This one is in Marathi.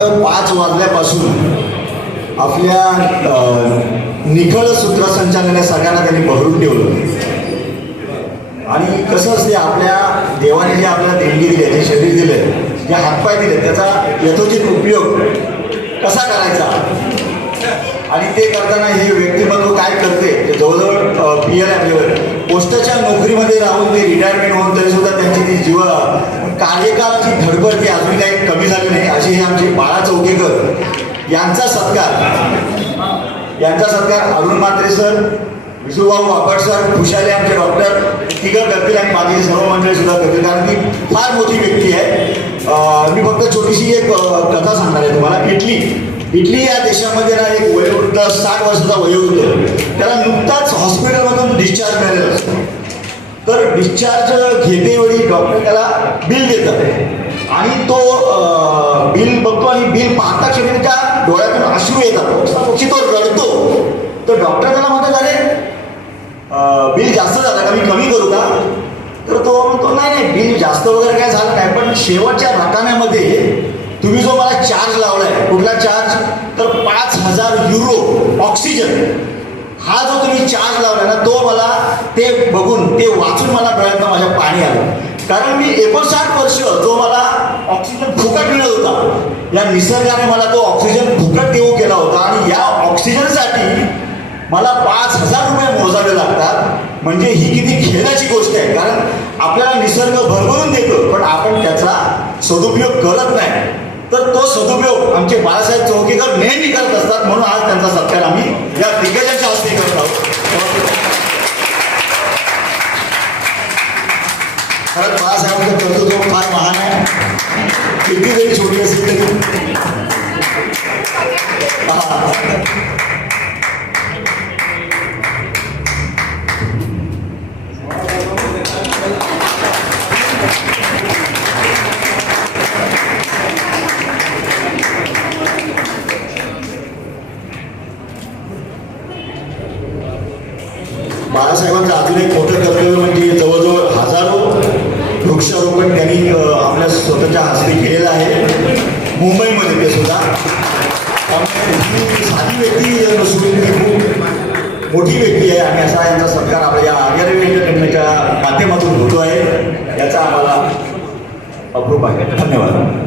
5 वाजल्यापासून आपल्या निखळ सूत्रसंचालनाने सगळ्यांना त्यांनी भरून ठेवलं. आणि कसं असते, आपल्या देवाने जे आपल्याला देणगी दिली, जे शरीर दिले, जे हातपाय दिले, त्याचा यथोचित उपयोग कसा करायचा आणि ते करताना हे व्यक्तिमत्व काय करते. जवळजवळ PL पोस्टाच्या नोकरीमध्ये राहून ते रिटायरमेंट होऊन तरी सुद्धा त्यांची ती कार्यकाळाची धडपड ती अजून काही कमी झाली नाही. असे हे आमचे बाळा चौकेकर यांचा सत्कार अरुण म्हात्रे सर, विसूभाऊ बापट सर, खुशाले आमचे डॉक्टर तिघं करतील आणि माझी सर्व मंडळी सुद्धा करतील, कारण ती फार मोठी व्यक्ती आहे. मी फक्त छोटीशी एक कथा सांगणार आहे तुम्हाला. इटली या देशामध्ये ना एक वयोवृद्ध 60 वर्षाचा वयोवृद्ध, त्याला नुकताच हॉस्पिटलमधून डिस्चार्ज मिळालेला असतो. तर डिस्चार्ज घेतेवेळी डॉक्टर त्याला बिल देतात आणि तो बिल बघतो आणि बिल पाहता क्षणी त्या डोळ्यातून अश्रू येतात की तो रडतो. तर डॉक्टर त्याला म्हणतात, अरे बिल जास्त झालं का, मी कमी करू का? तर तो म्हणतो, नाही बिल जास्त वगैरे काय झालं नाही, पण शेवटच्या रकान्यामध्ये तुम्ही जो मला चार्ज लावलाय, कुठला चार्ज, तर 5,000 युरो ऑक्सिजन, हा जो तुम्ही चार्ज लावला ना, तो मला ते बघून, ते वाचून मला डोळ्यातनं माझ्या पाणी आलं. कारण मी 59 वर्ष जो मला ऑक्सिजन फुकट मिळत होता, या निसर्गाने मला तो ऑक्सिजन फुकट देऊ केला होता आणि या ऑक्सिजनसाठी मला 5,000 रुपये मोजावे लागतात. म्हणजे ही किती खेळाची गोष्ट आहे. कारण आपल्याला निसर्ग भरभरून देतो, पण आपण त्याचा सदुपयोग करत नाही. तर तो सदुपयोग आमचे बाळासाहेब चौकेकर नेहमी करत असतात. म्हणून आज त्यांचा सत्कार आम्ही या दिग्गजांच्या हस्ते करत आहोत. खरंच बाळासाहेबांचं कर्तृत्व फार महान आहे. किती जरी छोटी असेल तरी बाळासाहेबांचं अजून एक मोठं कर्तव्य म्हणजे जवळजवळ 1000 वृक्षारोपण त्यांनी आपल्या स्वतःच्या हस्ते केलेलं आहे, मुंबईमध्ये ते सुद्धा. ही साधी व्यक्ती नसून खूप मोठी व्यक्ती आहे आणि असा यांचा सत्कार आपल्या या आर्यन एंटरटेनमेंटच्या माध्यमातून होतो आहे, याचा आम्हाला अप्रूप आहे. धन्यवाद.